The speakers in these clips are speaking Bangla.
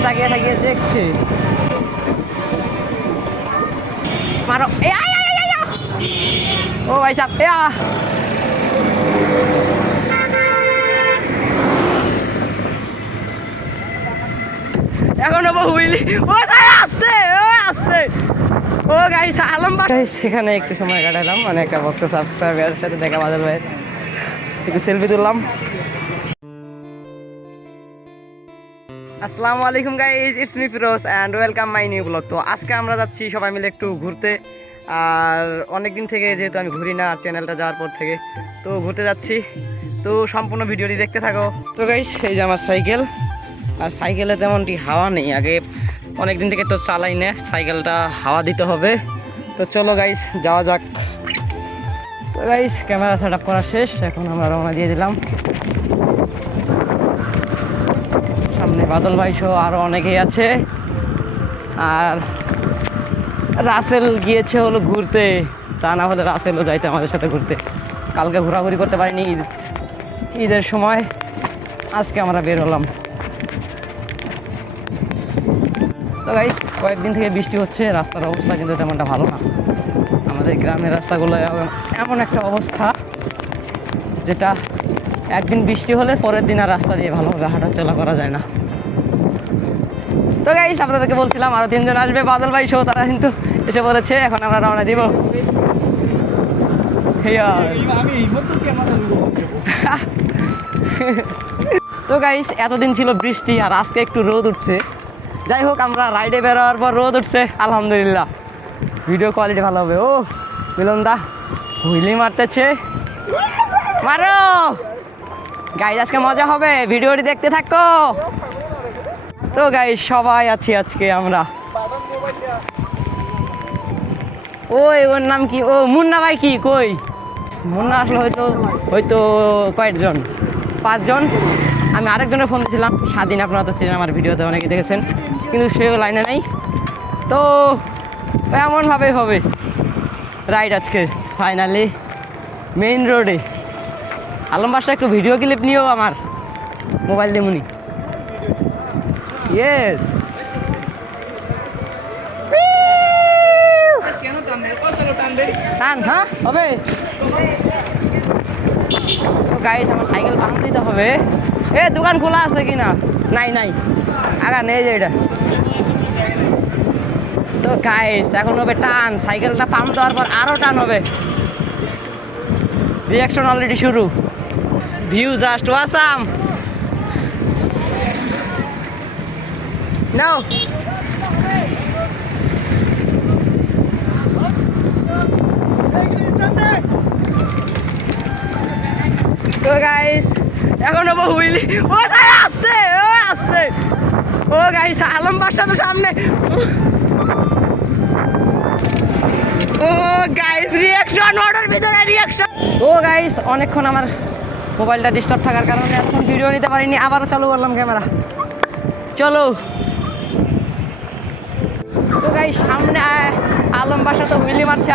শুধু তাকিয়ে তাকিয়ে দেখছে। মারো ও ভাই সাহেব এখনো হুইলি ও আসতে আসতে ও গাইস আলমবাগ সেখানে একটু সময় কাটালাম, মানে একটা ভক্ত সাবস্ক্রাইবারের সাথে দেখা, বাদল ভাইয়ের একটু সেলফি তুললাম। আসসালামু আলাইকুম guys, it's me Firoz and welcome my new blog. তো আজকে আমরা যাচ্ছি সবাই মিলে একটু ঘুরতে, আর অনেক দিন থেকে যেহেতু আমি ঘুরি না চ্যানেলটা যাওয়ার পর থেকে, তো ঘুরতে যাচ্ছি। তো সম্পূর্ণ ভিডিওটি দেখতে থাকো। তো গাইস এই যে আমার সাইকেল, আর সাইকেলে তেমনটি হাওয়া নেই, আগে অনেক দিন থেকে তো চালাই না, সাইকেলটা হাওয়া দিতে হবে। তো চলো গাইস যাওয়া যাক। তো গাইস ক্যামেরা সেট আপ করা শেষ, এখন আমরা রওনা দিয়ে দিলাম। সামনে বাদল ভাই সহ আরও অনেকেই আছে, আর রাসেল গিয়েছে হলো ঘুরতে, তা না হলে রাসেলও যাইতে আমাদের সাথে ঘুরতে। কালকে ঘোরাঘুরি করতে পারিনি ঈদের সময়, আজকে আমরা বের হলাম। তো গাইস কয়েকদিন থেকে বৃষ্টি হচ্ছে, রাস্তার অবস্থা কিন্তু তেমনটা ভালো না। আমাদের গ্রামের রাস্তাগুলো এমন একটা অবস্থা যেটা একদিন বৃষ্টি হলে পরের দিন আর রাস্তা দিয়ে ভালোভাবে হাঁটা চলা করা যায় না। তো গাইস আপনাদেরকে বলছিলাম আরো 3 জন আসবে, বাদল ভাই সহ, তারা কিন্তু এসে পড়েছে। এখন আমরা রওনা দিব। তো গাইস এতদিন ছিল বৃষ্টি, আর আজকে একটু রোদ উঠছে। যাই হোক, আমরা রাইডে বেরোয়ার পর রোদ উঠছে, আলহামদুলিল্লাহ ভিডিও কোয়ালিটি ভালো হবে। ও মিলনদা হুইলি মারতেছে, মারো গাইস, আজকে মজা হবে, ভিডিওটি দেখতে থাকো। তো গাইস সবাই আছি আজকে আমরা। ওই ওর নাম কি? ও মুন্না ভাই। কি কই মুন্না আসলে হয়তো কয়েকজন, 5 জন। আমি আরেকজনের ফোন দিয়েছিলাম, স্বাধীন, আপনারা তো ছিলেন আমার ভিডিওতে, অনেকে দেখেছেন, কিন্তু সেও লাইনে নেই। তো এমনভাবেই হবে রাইড আজকে ফাইনালি মেইন রোডে। আলম বাসা একটু ভিডিও ক্লিপ নিও আমার মোবাইল দিয়ে মুনি। ইয়েস টান, হ্যাঁ হবে। গাইস আমার সাইকেল বাঁধ দিতে হবে। এ দোকান খোলা আছে কিনা? নাই নাই, আগা নেই যে এটা। তো গাইস এখন হবে টান, সাইকেলটা পাম্প দেওয়ার পর আরও টান হবে। রিয়াকশন অলরেডি শুরু। View just awesome. নাও তো গাইস এখন হবো হুইলি। ও আসতে আসতে ও গাইস আলম বাসা তো সামনে। ও গাইস রিয়াকশন, ওটার ভিতরে রিয়াকশন। ও গাইস অনেকক্ষণ আমার মোবাইলটা ডিস্টার্ব থাকার কারণে এখন ভিডিও নিতে পারিনি, আবারও চালু করলাম ক্যামেরা। চলো। তো গাইস সামনে আলম বাসা তো হুইলি মারছে,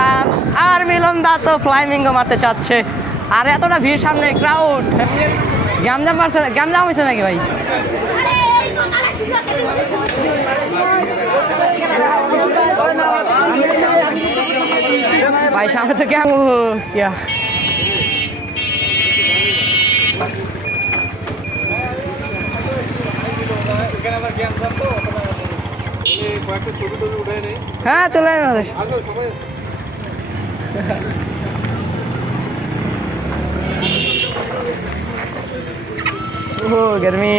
আর মিলন দা তো ফ্লাইমিঙ্গো মারতে চাচ্ছে। আর এতটা ভিড়, সামনে ক্রাউড, গ্যামজাম মারছে, গ্যামজাম হয়েছে নাকি ভাই? ভাই সামনে তো কেমন কিয়া হ্যাঁ তুলে ও গরমি।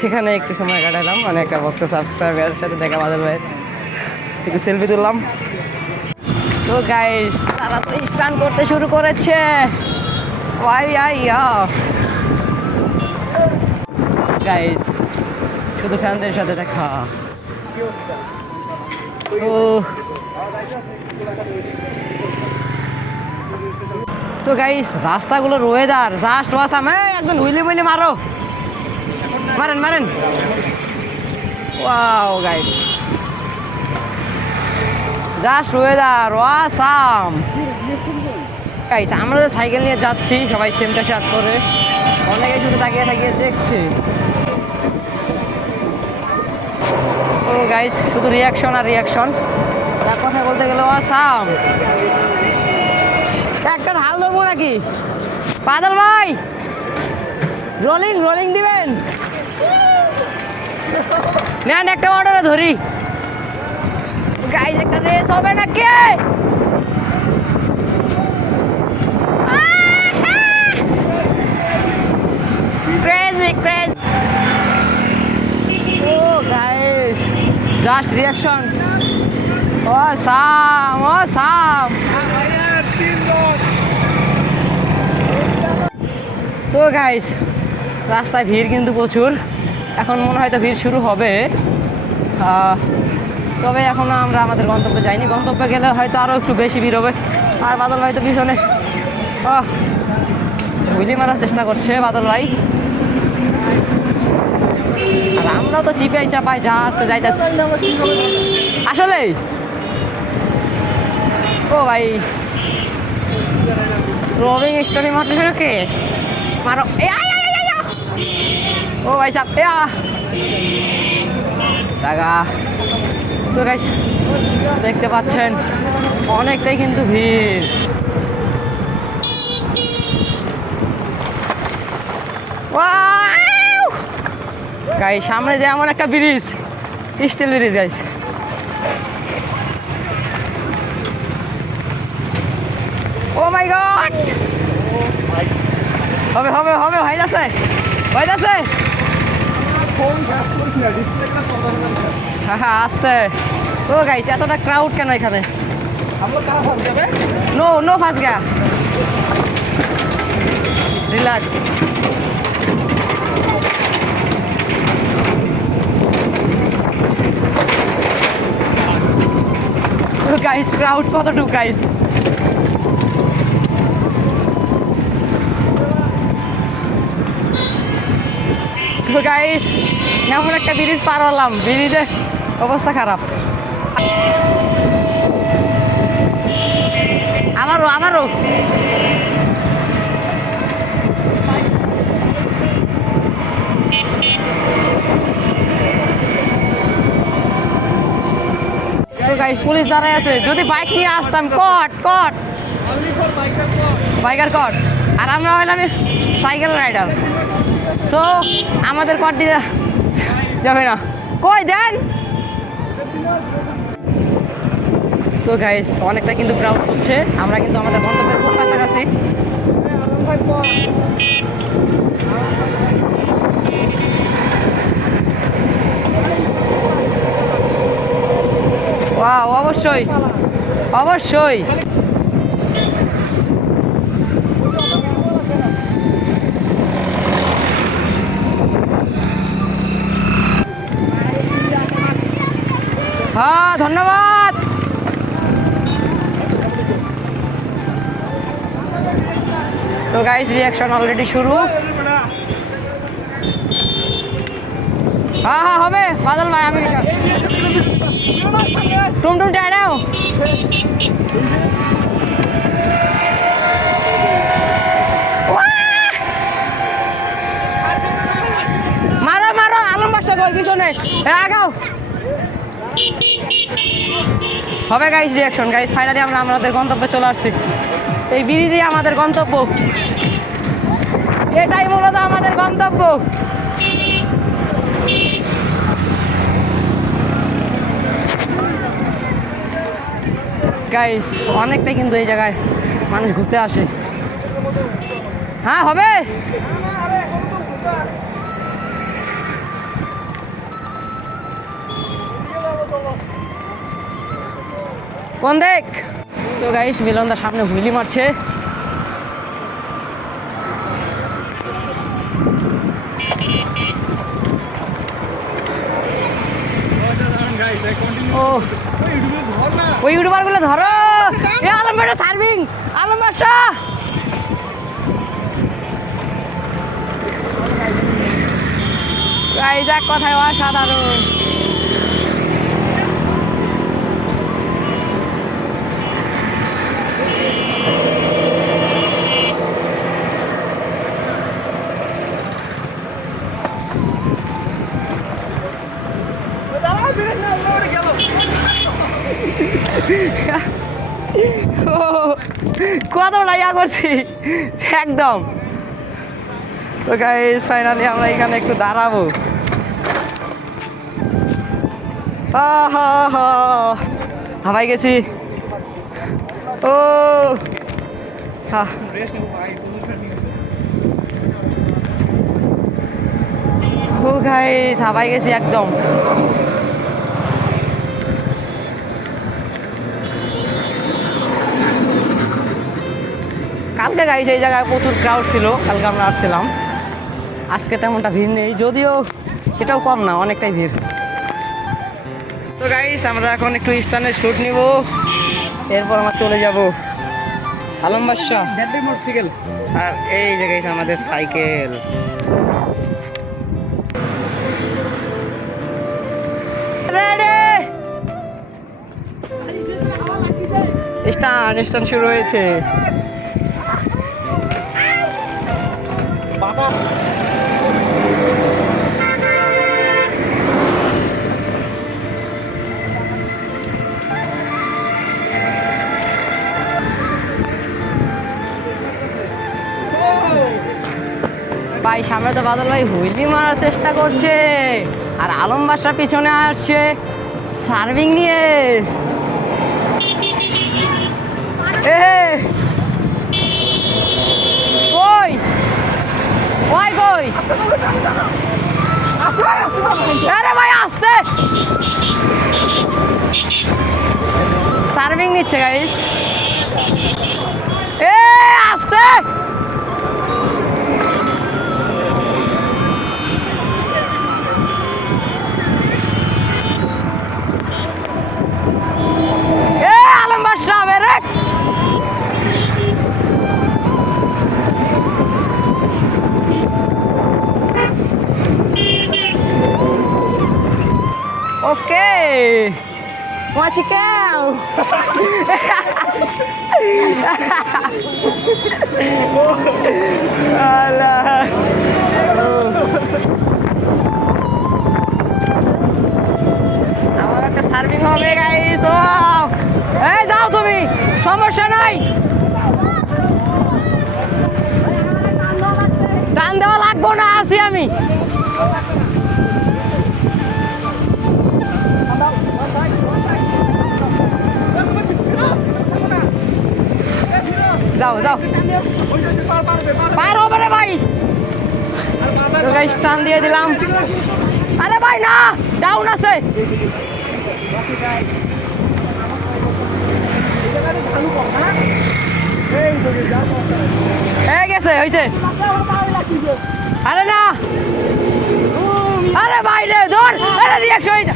সেখানে একটু সময় কাটালাম, মানে একটা ভক্ত সাবস্ক্রাইবারের সাথে দেখা, বাদল ভাইয়ের একটু সেলফি তুললাম। তো গাইস তারা তো স্টান করতে শুরু করেছে। গাইস শুধু ফ্যানদের সাথে দেখা। তো গাইস রাস্তাগুলোর ওয়েদার জাস্ট ওয়াসাম। একজন হুইলি মুইলি মারো, মারেন মারেন। Wow guys just weather awesome. Guys আমরা যে সাইকেল নিয়ে যাচ্ছি সবাই সেমটা শার্ট করে, অনেকে শুধু তাকিয়ে তাকিয়ে দেখছে। ও গাইস শুধু রিয়াকশন আর রিয়াকশন, তার কথা বলতে গেলে আসাম একটা হাল ধরবো নাকি বাদল ভাই? রোলিং রোলিং দিবেন? নেন একটা অর্ডারে ধরি গাইস, একটা রেস হবে নাকি? Crazy crazy. Oh guys just reaction. Awesome, awesome. তো গাইস রাস্তায় ভিড় কিন্তু প্রচুর, এখন মনে হয় তো ভিড় শুরু হবে। তবে এখনও আমরা আমাদের গন্তব্যে যাইনি, গন্তব্যে গেলে হয়তো আরও একটু বেশি ভিড় হবে। আর বাদল ভাই তো পিছনে গুলি মারার চেষ্টা করছে বাদল ভাই, আর আমরাও তো চিপাই চাপাই যা আছে যাইতেছে আসলে। ও ভাই রোলিং স্টোরি মারতেছে কে? মারো। ও ভাই চাপ টাকা। তো গাইস দেখতে পাচ্ছেন অনেকটাই কিন্তু ভিড়। গাইস সামনে যে এমন একটা ব্রিজ, স্টিল ব্রিজ গাইস। ও মাই গড, হবে হবে হবে, হয়ে যাচ্ছে হয়ে যাচ্ছে। হ্যাঁ আসতে। ও গাইস এতটা ক্রাউড কেন এখানে? নো নো ফাঁস গা, রিল্যাক্স। গাইস ক্রাউড কতটুকু গাইস? তো গাইস এমন একটা ব্রিজ পার হলাম, ব্রিজে অবস্থা খারাপ। আমারও আমারও গাইস পুলিশ দাঁড়ায় আছে, যদি বাইক নিয়ে আসতাম কট কট বাইকার কট, আর আমরা হইলাম সাইকেল রাইডার, সো আমাদের কট দিতে যাবে না। কই দেন। তো গাইস অনেকটা কিন্তু ক্রাউড হচ্ছে, আমরা কিন্তু আমাদের গন্তব্যের খুব কাছাকাছি। ওয়াও অবশ্যই অবশ্যই। হ্যাঁ ধন্যবাদ। তো গাইস রিয়াকশন অলরেডি শুরু। হ্যাঁ হ্যাঁ হবে বাদল ভাই, আমি টুমটুম টাইডাও। মারো মারো, আলম বাসা কই পিছনে, আগাও। হবে গাইস রিয়াকশন। গাইস ফাইনালি আমরা আমাদের গন্তব্যে চলে আসছি, এই ব্রিজেই আমাদের গন্তব্য, এটাই মূলত আমাদের গন্তব্য। গাইস অনেকটাই কিন্তু এই জায়গায় মানুষ ঘুরতে আসে। হ্যাঁ হবে। কোন দেখ। তো গাইস মিলনদার সামনে হুইলি মারছে। ও ওই ইউটিউবার গুলো ধরো। এ আলম ভাই সার্ভিং, আলম বাসা। গাইস এক কথায় অসাধারণ। কতটা ইয়া করছি একদম। তো গাইস ফাইনালি আমরা এখানে একটু দাঁড়াবো। হাবাই গেছি। ও ও গাইস হাবাই গেছি একদম। কালকে গাইস এই জায়গায় প্রচুর ক্রাউড ছিল, কালকে আমরা আসছিলাম। আজকে তেমনটা ভিড় নেই, যদিও এটাও কম না, অনেকটাই ভিড়। তো গাইস আমরা এখন একটু স্টানের শ্যুট নিব, এরপর আমরা চলে যাব আলম বাদশা মোটরসাইকেল। আর এই যে গাইস আমাদের সাইকেল। স্টান শুরু হয়েছে। ভাই সামনে তো বাদল ভাই হুইলি মারার চেষ্টা করছে, আর আলম বাদশা পিছনে আসছে সার্ভিং নিয়ে। কই কই কই আরে ভাই আসতে সার্ভিং নিচ্ছে গাইস। আসতে আলম বাদশা বেরেক। ওকে watch it go. আল্লাহ আমার একটা সার্ভিং হবে গাইস। এই যাও তুমি, সমস্যা নাই, টান দেওয়া লাগবো না, আছি আমি। যাও যাও, পার হবে রে ভাই। টান দিয়ে দিলাম। আরে ভাই না, ডাউন আছে। গেছে হয়েছে। আরে না, আরে ভাই রে ধর, আরে রিয়াকশন হয়ে যা।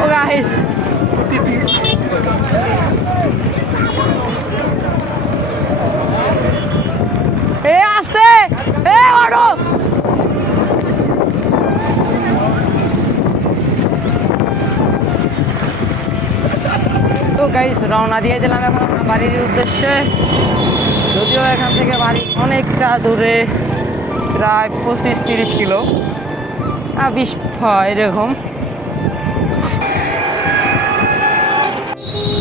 ও গাইস আসতে ওড়ো। তো গাইস রওনা দিয়ে দিলাম এখন আমরা বাড়ির উদ্দেশ্যে। যদিও এখান থেকে বাড়ি অনেকটা দূরে, প্রায় 25-30 কিলো, 20 এরকম।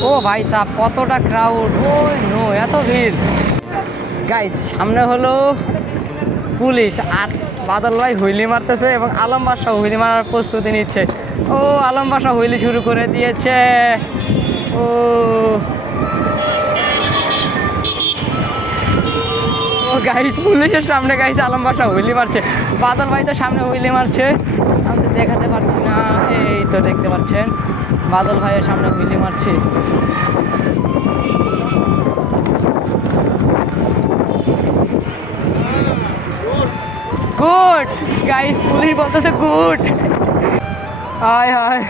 ও ভাই সাহেব কতটা ক্রাউড, ও নো এত ভিড়। গাইস সামনে হলো পুলিশ, আর বাদল ভাই হুইলি মারতেছে এবং আলম বাদশা হুইলি মারার প্রস্তুতি নিচ্ছে। ও আলম বাদশা হুইলি শুরু করে দিয়েছে। ও গাইস পুলিশের সামনে গাইস আলম বাদশা হুইলি মারছে, বাদল ভাই তো সামনে হুইলি মারছে। আমি তো দেখাতে পারছি না, এই তো দেখতে পাচ্ছেন বাদল ভাইয়ের সামনে হুইলি মারছে। গুড গাইস, পুলিশ বলতেছে গুড। হায় হায়